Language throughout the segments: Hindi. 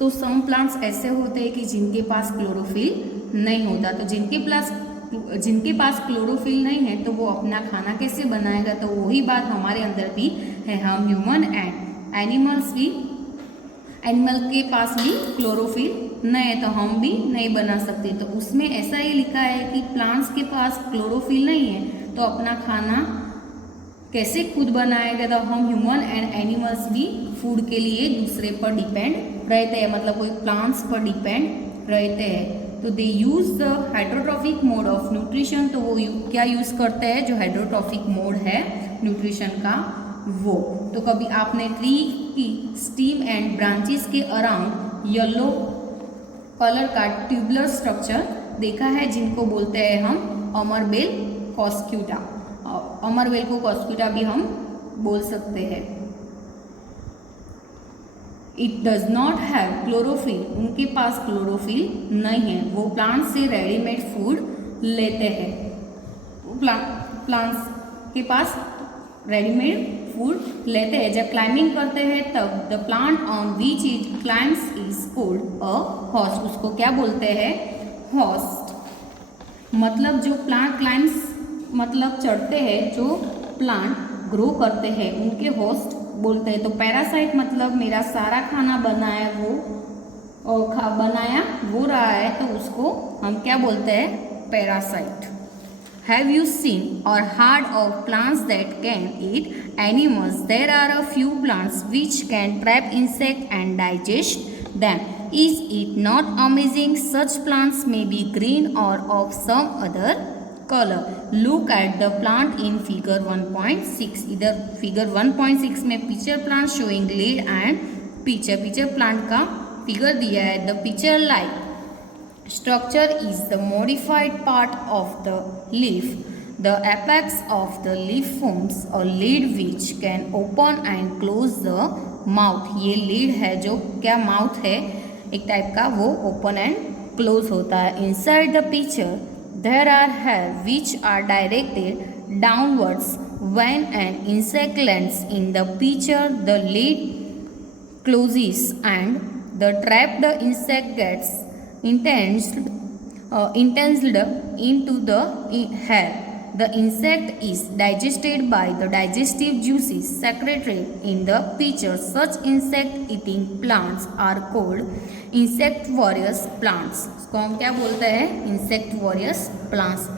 तो सम प्लांट्स ऐसे होते हैं कि जिनके पास क्लोरोफिल नहीं होता, तो जिनके पास क्लोरोफिल नहीं है तो वो अपना खाना कैसे बनाएगा। तो वही बात हमारे अंदर भी है, हम ह्यूमन एंड एनिमल के पास भी क्लोरोफिल नहीं है तो हम भी नहीं बना सकते। तो उसमें ऐसा ही लिखा है कि प्लांट्स के पास क्लोरोफिल नहीं है तो अपना खाना कैसे खुद बनाएगा। तो हम ह्यूमन एंड एनिमल्स भी फूड के लिए दूसरे पर डिपेंड रहते हैं, मतलब कोई प्लांट्स पर डिपेंड रहते हैं। तो they use the heterotrophic mode of nutrition, तो वो क्या यूज करते हैं, जो हाइड्रोट्रॉफिक मोड है न्यूट्रिशन का वो। तो कभी आपने ट्री की स्टीम एंड ब्रांचेस के अराउंड येलो कलर का ट्यूबुलर स्ट्रक्चर देखा है, जिनको बोलते हैं हम अमरबेल कॉस्क्यूटा। अमरबेल को कॉस्क्यूटा भी हम बोल सकते हैं। It does not have chlorophyll, उनके पास क्लोरोफिल नहीं है, वो प्लांट से रेडीमेड फूड लेते हैं। प्लांट्स के पास रेडीमेड फूड लेते हैं। जब क्लाइंबिंग करते हैं तब the plant on which it climbs is called a host, उसको क्या बोलते हैं, होस्ट। मतलब जो प्लांट क्लाइम्स मतलब चढ़ते हैं, जो प्लांट ग्रो करते हैं उनके होस्ट बोलते हैं। तो पैरासाइट मतलब मेरा सारा खाना बनाया वो रहा है, तो उसको हम क्या बोलते हैं, parasite. Have you seen or heard of plants that can eat animals? There are a few plants which can trap insect and digest them. Is it not amazing? Such plants may be green or of some other color. Look at the plant in figure 1.6. इधर फिगर 1.6 में pitcher plant showing lead and pitcher plant का फिगर दिया है। The picture like structure is the modified part of the leaf. The apex of the leaf forms a lead which can open and close the mouth. ये लीड है, जो क्या माउथ है एक टाइप का, वो ओपन एंड क्लोज होता है। Inside the picture there are hairs which are directed downwards. When an insect lands in the pitcher, the lid closes and the trapped insect gets entangled into the hair. The insect is digested by the digestive juices secreted in the pitcher. Such insect-eating plants are called insectivorous plants. इसको हम क्या बोलते हैं, insectivorous plants.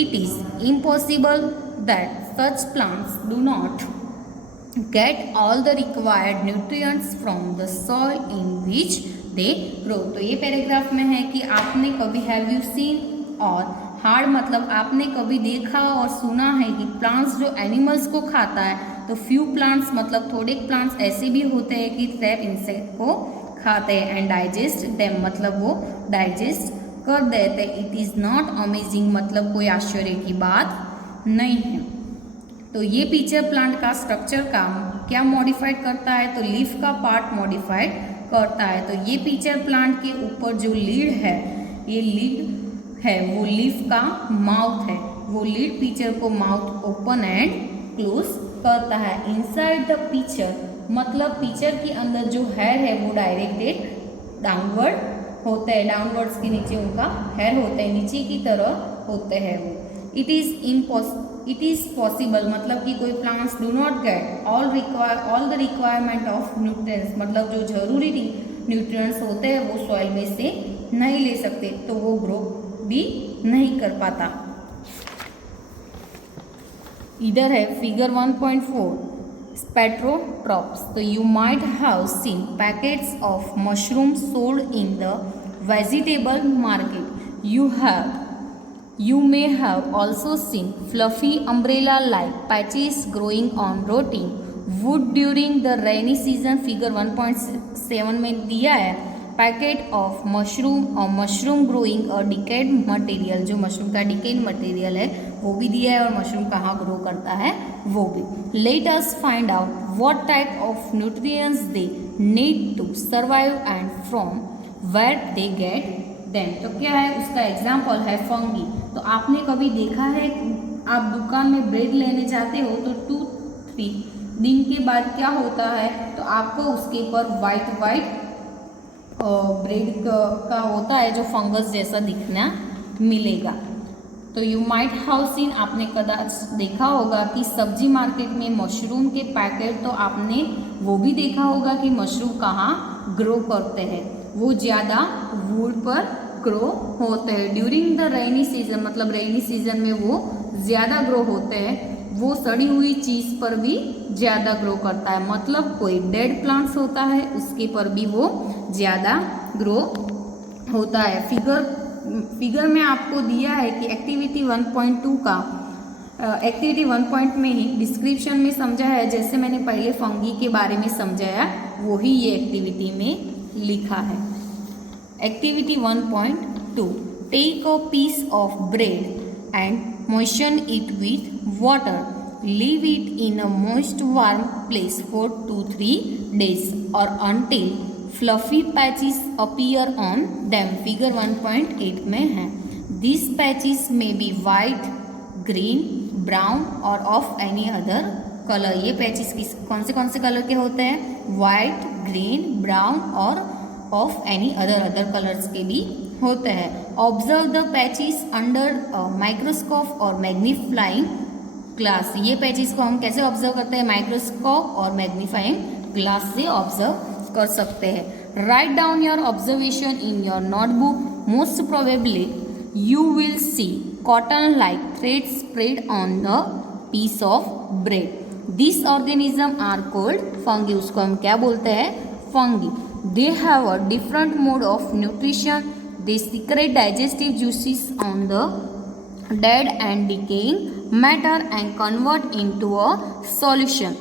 It is impossible that such plants do not get all the required nutrients from the soil in which they grow. तो ये पैराग्राफ में है कि आपने कभी have you seen or hard मतलब आपने कभी देखा और सुना है कि प्लांट्स जो एनिमल्स को खाता है, तो फ्यू प्लांट्स मतलब थोड़े प्लांट्स ऐसे भी होते हैं कि ट्रैप इंसेक्ट को खाते हैं। एंड डाइजेस्ट देम मतलब वो डाइजेस्ट कर देते। इट इज़ नॉट अमेजिंग मतलब कोई आश्चर्य की बात नहीं है। तो ये पिक्चर प्लांट का स्ट्रक्चर का क्या मॉडिफाइड करता है, तो लीफ का पार्ट मॉडिफाइड करता है। तो ये पिक्चर प्लांट के ऊपर जो लीड है, ये लीड है वो लीफ का माउथ है, वो लीड पिक्चर को माउथ ओपन एंड क्लोज करता है। इनसाइड द पिक्चर मतलब पिक्चर के अंदर जो हेयर है वो डायरेक्टेड डाउनवर्ड होते हैं, डाउनवर्ड्स के नीचे उनका हेयर होते हैं, नीचे की तरह होते हैं वो। इट इज़ पॉसिबल मतलब कि कोई plants do not get all the requirement of nutrients मतलब जो जरूरी न्यूट्रिएंट्स होते हैं वो सॉइल में से नहीं ले सकते, तो वो ग्रो भी नहीं कर पाता। इधर है फिगर 1.4 स्पेट्रोट्रॉप्स। तो you might have seen packets of mushroom sold in the vegetable market. You may have also seen fluffy umbrella-like patches growing on rotting wood during the rainy season. Figure 1.7 में दिया है पैकेट ऑफ मशरूम और मशरूम ग्रोइंग और डिकेड मटेरियल, जो मशरूम का डिकेड मटेरियल है वो भी दिया है और मशरूम कहाँ ग्रो करता है वो भी। Let us find out what type of nutrients they need to survive and from where they get them. तो क्या है उसका एग्जाम्पल है फंगी। तो आपने कभी देखा है आप दुकान में ब्रेड लेने जाते हो तो 2-3 दिन के बाद क्या होता है, तो आपको उसके ऊपर वाइट ब्रेड का होता है जो फंगस जैसा दिखना मिलेगा। तो यू माइट हाउ सीन, आपने कदाच देखा होगा कि सब्जी मार्केट में मशरूम के पैकेट, तो आपने वो भी देखा होगा कि मशरूम कहाँ ग्रो करते हैं, वो ज़्यादा वुड पर ग्रो होते हैं। ड्यूरिंग द रेनी सीजन, मतलब रेनी सीजन में वो ज़्यादा ग्रो होते हैं। वो सड़ी हुई चीज़ पर भी ज़्यादा ग्रो करता है, मतलब कोई डेड प्लांट्स होता है उसके पर भी वो ज़्यादा ग्रो होता है। फिगर में आपको दिया है कि एक्टिविटी 1.2 का एक्टिविटी 1 में ही डिस्क्रिप्शन में समझा है, जैसे मैंने पहले फंगी के बारे में समझाया वही ये एक्टिविटी में लिखा है। Activity 1.2, take a piece of bread and moisten it with water. Leave it in a moist warm place for 2-3 days or until fluffy patches appear on them. Figure 1.8 में है। These patches may be white, green, brown और of any other color. ये पैचेस कौन से कलर के होते हैं? वाइट, ग्रीन, ब्राउन और ऑफ एनी अदर कलर्स के भी होते हैं। Observe the patches under microscope और मैग्नीफाइंग ग्लास। ये पैचेस को हम कैसे ऑब्जर्व करते हैं? माइक्रोस्कोप और मैग्नीफाइंग ग्लास से ऑब्जर्व कर सकते हैं। Write down your observation in your notebook. Most probably you will see cotton like thread spread on the piece of bread. This organism are called fungi. उसको हम क्या बोलते हैं? Fungi. They have a different mode of nutrition. They secrete digestive juices on the dead and decaying matter and convert into a solution.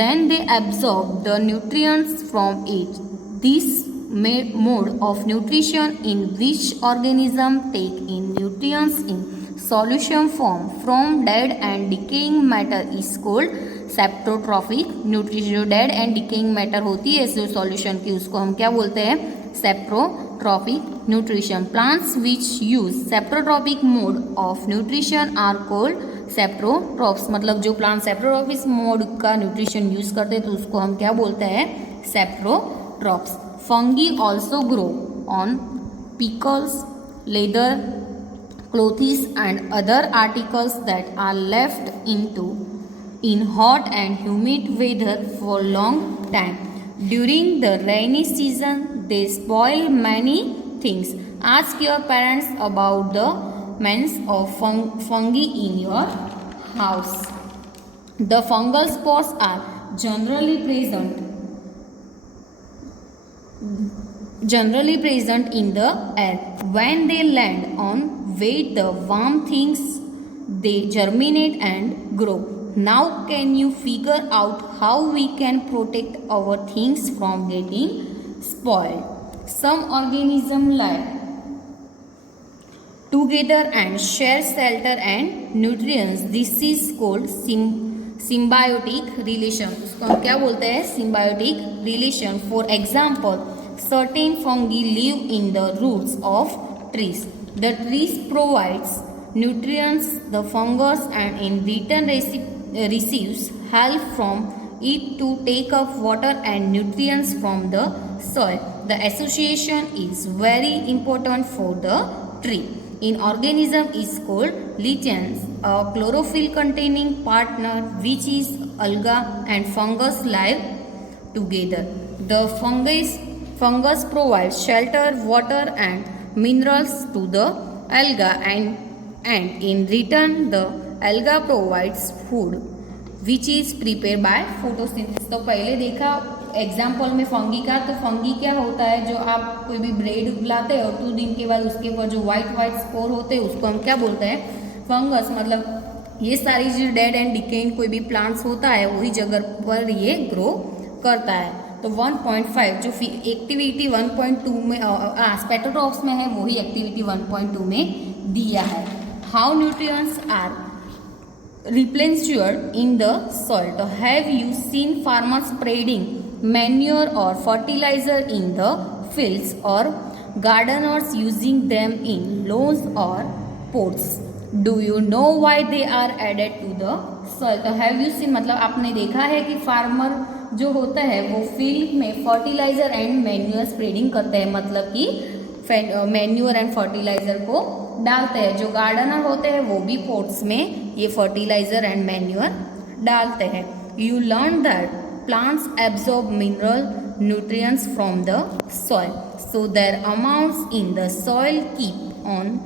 Then they absorb the nutrients from it. This mode of nutrition in which organism take in nutrients in solution form from dead and decaying matter is called saprotrophic nutrition. जो डेड एंड डिकेइंग मैटर होती है जो सॉल्यूशन की, उसको हम क्या बोलते हैं? Saprotrophic nutrition. Plants which use saprotrophic mode of nutrition are called saprotrophs. मतलब जो प्लांट सेप्टोट्रॉफिक मोड का न्यूट्रिशन यूज करते हैं तो उसको हम क्या बोलते हैं? Saprotrophs. Fungi also grow on pickles, leather, clothes and other articles that are left in hot and humid weather for long time. During the rainy season, they spoil many things. Ask your parents about the means of fungi in your house. The fungal spores are generally present in the air. When they land on wet, the warm things, they germinate and grow. Now can you figure out how we can protect our things from getting spoiled? Some organisms live together and share shelter and nutrients. This is called symbiotic relation. उसको हम क्या बोलते हैं? Symbiotic relation. For example, certain fungi live in the roots of trees. The trees provides nutrients the fungus and in return receives help from it to take up water and nutrients from the soil. The association is very important for the tree. In organism is called lichens, a chlorophyll containing partner which is alga and fungus live together. The fungus provides shelter, water and minerals to the alga and in return the alga provides food which is prepared by photosynthesis. तो पहले देखा एग्जाम्पल में फंगी का, तो फंगी क्या होता है? जो आप कोई भी ब्रेड लाते हैं और 2 दिन के बाद उसके ऊपर जो वाइट स्पोर होते हैं उसको हम क्या बोलते हैं? फंगस। मतलब ये सारी जो डेड एंड डिकेइंग कोई भी प्लांट्स होता है वही जगह पर ये ग्रो करता है। तो 1.5 जो एक्टिविटी 1.2 में स्पेक्ट्रोट्रॉप्स में है वही एक्टिविटी 1.2 में दिया है। How nutrients are replenished in the soil. So have you seen farmers spreading manure or fertilizer in the fields or gardeners using them in lawns or pots? Do you know why they are added to the soil? तो have you seen मतलब आपने देखा है कि फार्मर जो होता है वो फील्ड में फर्टिलाइजर एंड मैन्यूअर स्प्रेडिंग करते हैं, मतलब कि मैन्यूअर एंड फर्टिलाइजर को डालते हैं। जो गार्डनर होते हैं वो भी पोट्स में ये फर्टिलाइजर एंड मैन्यूअर डालते हैं। You learn that plants absorb mineral nutrients from the soil, so their amounts in the soil keep on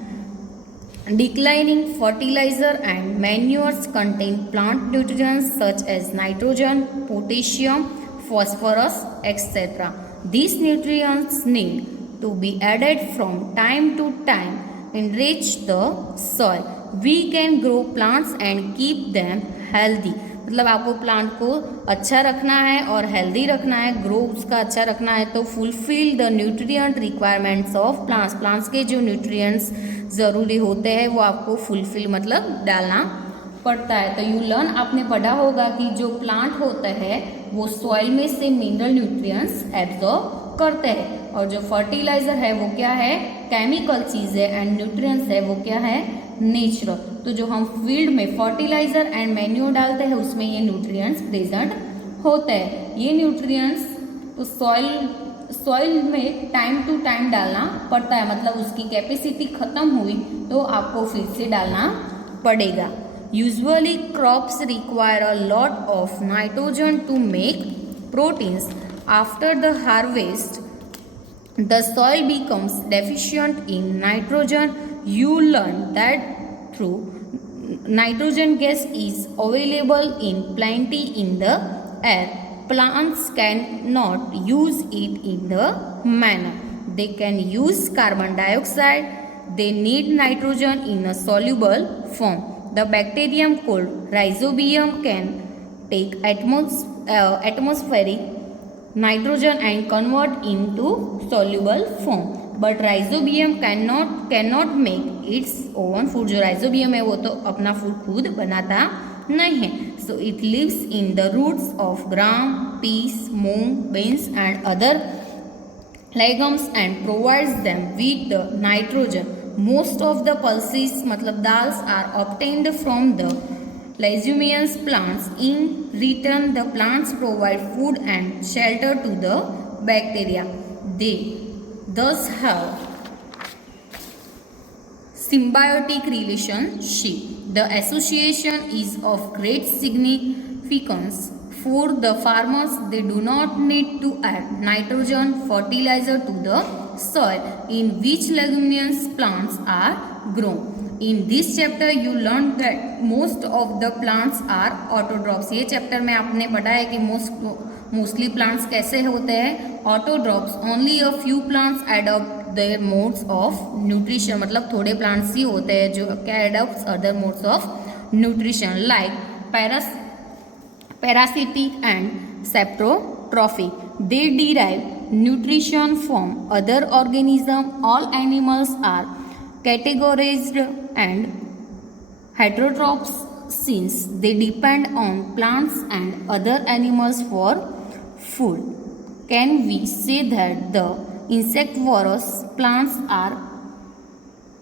declining. Fertilizer and manures contain plant nutrients such as nitrogen, potassium, phosphorus, etc. These nutrients need to be added from time to time, enrich the soil. We can grow plants and keep them healthy. मतलब आपको प्लांट को अच्छा रखना है और हेल्दी रखना है, ग्रो उसका अच्छा रखना है, तो fulfil the nutrient requirements of plants. Plants के जो न्यूट्रिएंट्स ज़रूरी होते हैं वो आपको फुलफिल मतलब डालना पड़ता है। तो यू लर्न, आपने पढ़ा होगा कि जो प्लांट होता है वो सॉइल में से मिनरल न्यूट्रिएंट्स एब्जॉर्ब करते हैं, और जो फर्टिलाइजर है वो क्या है, केमिकल चीज़ है, एंड न्यूट्रिएंट्स है वो क्या है, नेचुरल। तो जो हम फील्ड में फर्टिलाइजर एंड मैन्यूर डालते हैं उसमें ये न्यूट्रिएंट्स प्रेजेंट होते हैं। ये न्यूट्रिएंट्स तो सॉइल में टाइम टू टाइम डालना पड़ता है, मतलब उसकी कैपेसिटी खत्म हुई तो आपको फिर से डालना पड़ेगा। Usually crops require a lot of nitrogen to make proteins. After the harvest the soil becomes deficient in nitrogen. You learn that through nitrogen gas is available in plenty in the air. Plants cannot use it in the manner. They can use carbon dioxide. They need nitrogen in a soluble form. The bacterium called rhizobium can take atmospheric nitrogen and convert into soluble form, but rhizobium cannot make its own food. जो rhizobium है वो तो अपना फूड खुद बनाता नहीं है. So it lives in the roots of gram, peas, mung, beans and other legumes and provides them with the nitrogen. Most of the pulses मतलब dals are obtained from the leguminous plants. In return, the plants provide food and shelter to the bacteria. They thus have symbiotic relationship. The association is of great significance for the farmers. They do not need to add nitrogen fertilizer to the soil in which leguminous plants are grown. In this chapter you learned that most of the plants are autotrophs. ये चैप्टर में आपने पढ़ा है कि मोस्टली प्लांट्स कैसे होते हैं, autotrophs. Only a few plants adopt their modes of nutrition. मतलब थोड़े प्लांट्स ही होते हैं जो क्या adopts other modes of nutrition like parasitic and saprotrophic. They derive nutrition from other organism. All animals are categorized and heterotrophs since they depend on plants and other animals for food. Can we say that the insectivorous plants are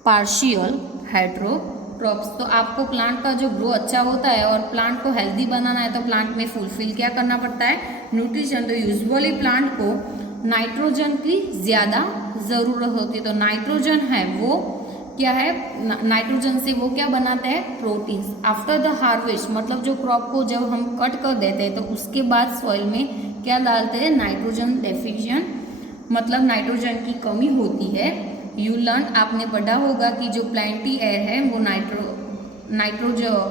partial heterotrophs? तो आपको प्लांट का जो ग्रो अच्छा होता है और प्लांट को हेल्दी बनाना है तो प्लांट में फुलफिल क्या करना पड़ता है, न्यूट्रिशन. तो यूजुअली प्लांट को नाइट्रोजन की ज़्यादा ज़रूरत होती है. तो नाइट्रोजन है वो क्या है, नाइट्रोजन से वो क्या बनाते हैं, प्रोटीन्स. आफ्टर द हार्वेस्ट मतलब जो क्रॉप को जब हम कट कर देते हैं तो उसके बाद सॉइल में क्या डालते हैं, नाइट्रोजन डेफिशिएंट मतलब नाइट्रोजन की कमी होती है. यू लर्न, आपने पढ़ा होगा कि जो प्लांटी एयर है वो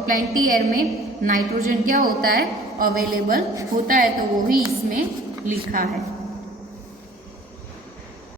प्लांटी एयर में नाइट्रोजन क्या होता है, अवेलेबल होता है. तो वो भी इसमें लिखा है.